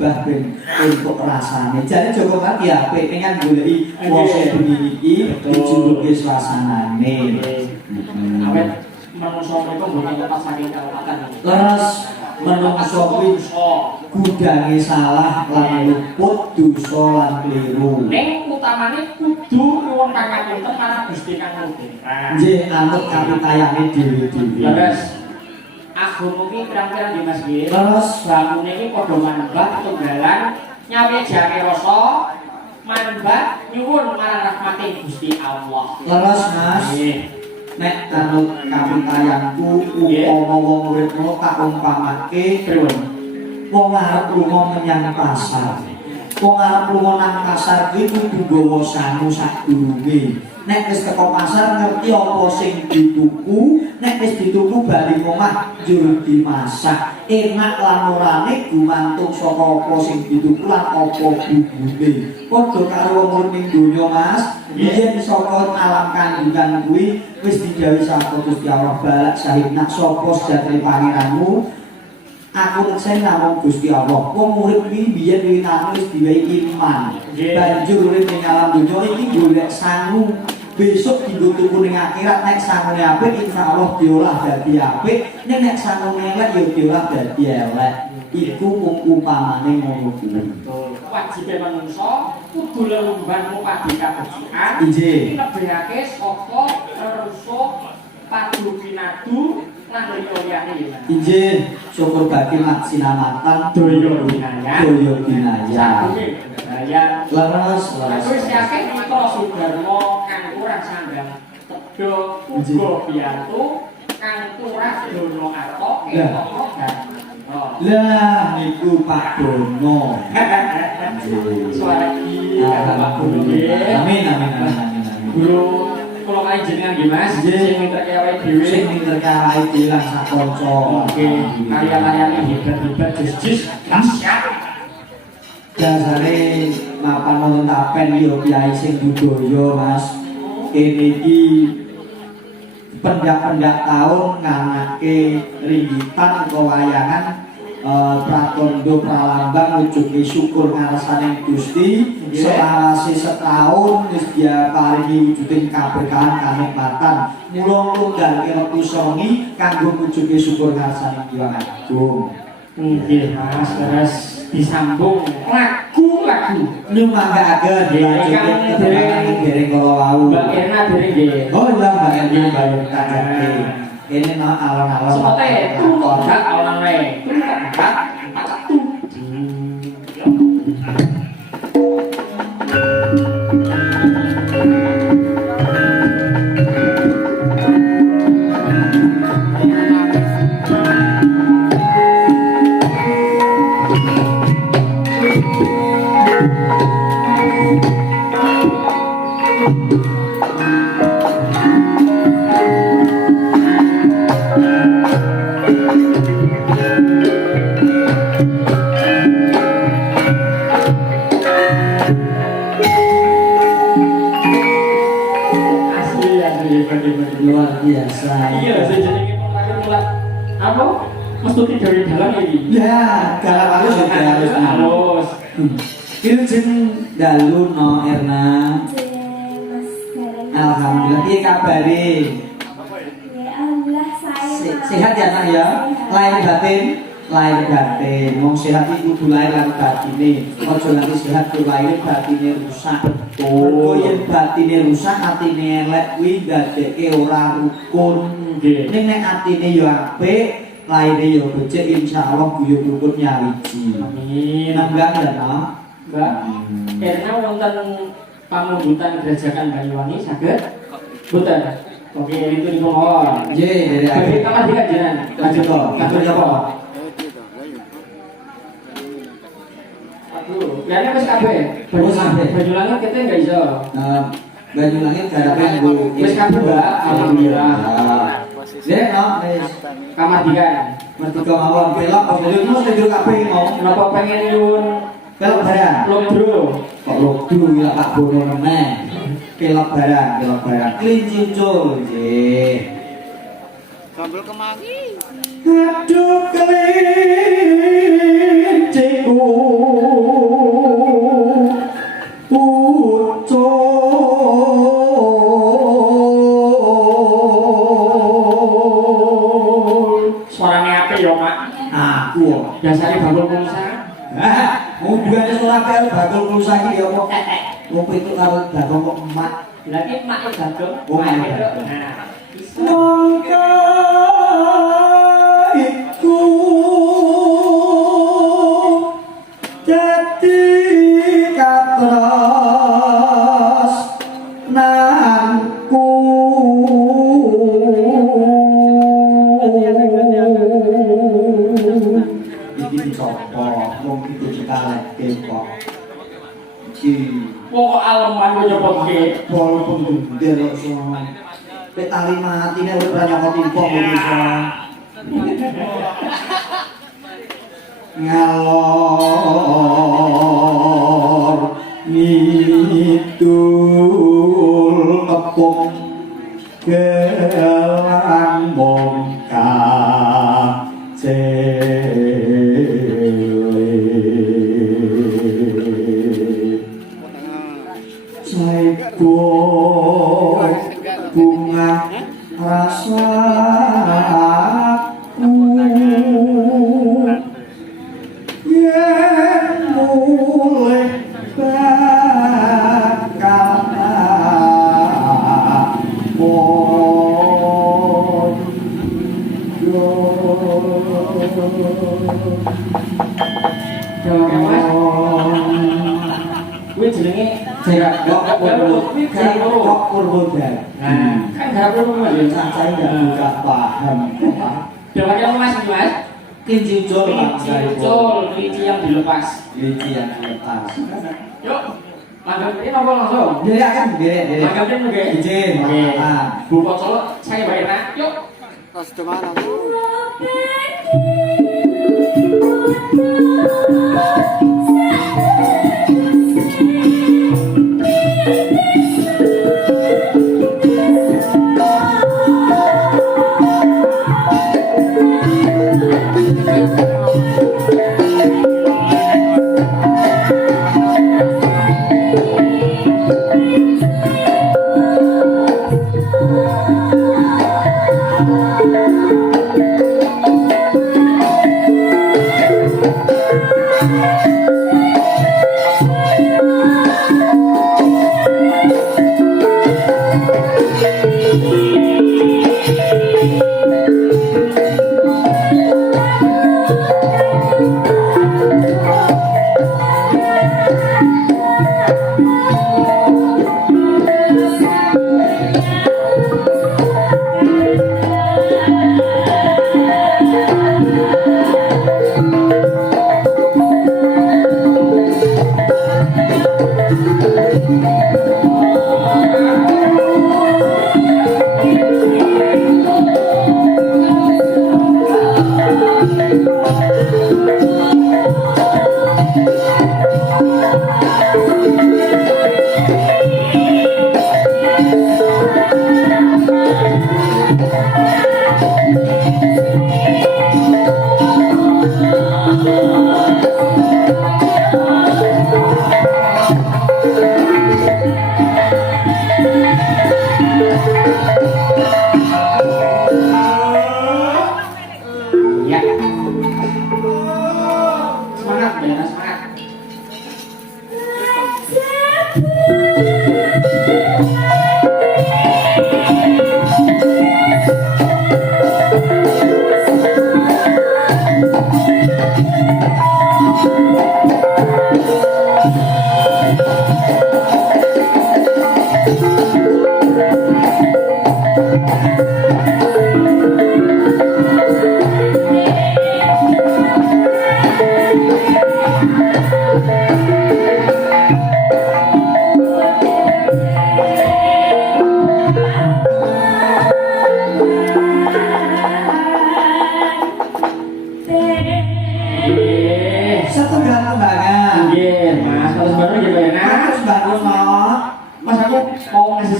dirubah ben untuk rasane. Jane Joko Mati apik pengen goleki wong sing bunyi iki dijuluke suasanane. Awet menungso mereka mboten lepas saking kelewatan. Terus menungso kuwi gudange salah lan luput dosa lan kliru. Ning utamane kudu nuwun pangapunten marang Gusti Kang Mubin. Nggih anut kapitayane dhewe-dhewe. Terus agama iki pirang-pirang nggih Mas nggih. Terus bangune iki padha manembah tunggalan nyawejake rasa manembah nyuwun marang rahmating Gusti Allah. Terus Mas nek anut kapitayanku upama wong uripmu tak umpamake wong arep lunga menyang pasar. Wong arep lunga nang pasar kuwi kudu nggawa sangu sadurunge. Nek wis teko pasar ngerti apa sing dituku, nek wis dituku bali omah njur dimasak. Enak lan orane gumantung saka apa sing dituku lan apa bubune. Padha karo wong urip ning donya Mas, yen saka alam kandungan kuwi wis didhawuhi saka Gusti Allah balak sahibna sapa sejatine pangeranmu. Aku reksen namung Gusti Allah. Wong urip iki biyen wiwitane wis diwehi iman. Banjur urip ning alam donya iki golek sangu. Besok dienggo tuku ning akhirat nek sangune apik insyaallah diolah dadi apik. Nek sangune elek ya diolah dadi elek. Iku umpamane ngono kuwi. Wajibe manungsa kudu lelumban mupadi kabecikan. Injih. Lebihake saka rusuh padu pinadu lan liyane. Injih, syukur bagi maksinamatan Doyo binaya. Doyo binaya. Ya, leres. Wis yakin mitra Sudarmo kang kurang sandang tedha uga piyantu kang kurang dono arta lah niku Pak Dono. Suara iki Pak Dono nggih. Amin amin amin. Guru kula kali jenengan nggih Mas, sing ngerti awake dhewe. Sing ngerti awake dhewe lan sakonco. Oke, karya-karyane hebat-hebat jis-jis dahsyat. Dasare mapan wonten tapen yo kiai sing budaya Mas. Kene iki pendak-pendak taun nganake ringgitan kewayangan pratondo pralambang wujude syukur ngarsane Gusti. Selawase setahun wis dia paringi wujuding kaberkahan kanikmatan. Mula tunggal wektu songi kanggo wujude syukur ngarsane Hyang Agung. Nggih Mas, terus disambung lagu-lagu nyumanggaken dereng kala wau. Mbak Erna dereng nggih. Oh iya Mbak Erna bayu kacake. Ini no alon-alon. Semote tunggak alon wae. Tunggak luar biasa. Iya, saya jenenge mulat apa? Mestu dari dalam iki. Ya, kalau halus ya harus halus. Iljen dalu no Erna. Alhamdulillah, piye kabare? Alhamdulillah saya. Sehat ya Nak ya? Lahir batin, lahir batin. Wong sehat iku kudu lahir lan batine. Aja nganti sehat kudu lahir batine rusak. Mergo yen batine rusak, atine elek kuwi ndadekke ora rukun. Ning nek atine ya apik, lahire ya becik insyaallah guyub rukun nyawiji. Amin. Nambah ya Nak? Mbak, Erna wonten pamunggutan Gerajakan Banyuwangi saged? Boten. Oke, itu di mawon. Nggih, dari Bagi kamar tiga jenengan. Lanjut kok. Lanjut apa? Aduh, ya ini wis kabeh. Wis kabeh. Baju langit kita enggak iso. Banyuwangi garapan Bu. Wis kabeh, Mbak. Alhamdulillah. Nggih, no, wis. Kamar tiga. Mertika mawon belok kok dhewe mesti tidur kabeh mau. Kenapa pengen nyuwun Belok barang. lodro? Kok lodro ya Pak Bono meneh. Belok barang, belok barang. Klincicul nggih. Sambel kemangi. Aduh kelinciku Ucul. Suarane apik ya, Mak. Aku. Biasane bakul pulsa. Hubungannya suara pel bakul pulsa iki ya kok. Wong itu karo dagang kok emak. Berarti mak dagang. Oh, Mak iya. itu. Nah, bisa. Mangka iku dadi katras nanku iki dicopot wong itu dikaleke kok iki Pokok aleman gue nyopotke. walaupun gede semua petali mati nih udah banyak kopi kok bisa ngalor ngidul kepung gelang bongka Saiku bunga rasaku yen mulai bakal Kuwi jenenge Jarak kok urban. Nah, kan garap lu Mas. Saya nggak paham. Coba yang Mas, Mas. Kinci ucul, Col, kelinci yang dilepas. Kinci yang dilepas. Yuk. Langgam ini nopo langsung. Jadi akan begini. Langgam ini oke. Izin. Oke. Ah. Bu Pocol, saya Mbak Irna. Yuk. Tas di mana? Ya. Semangat, Mbak Irna, semangat. Setengah kembangan. Nggih, Mas. Terus baru ya, Mbak Irna. Terus bagus no. Mas aku mau ngasih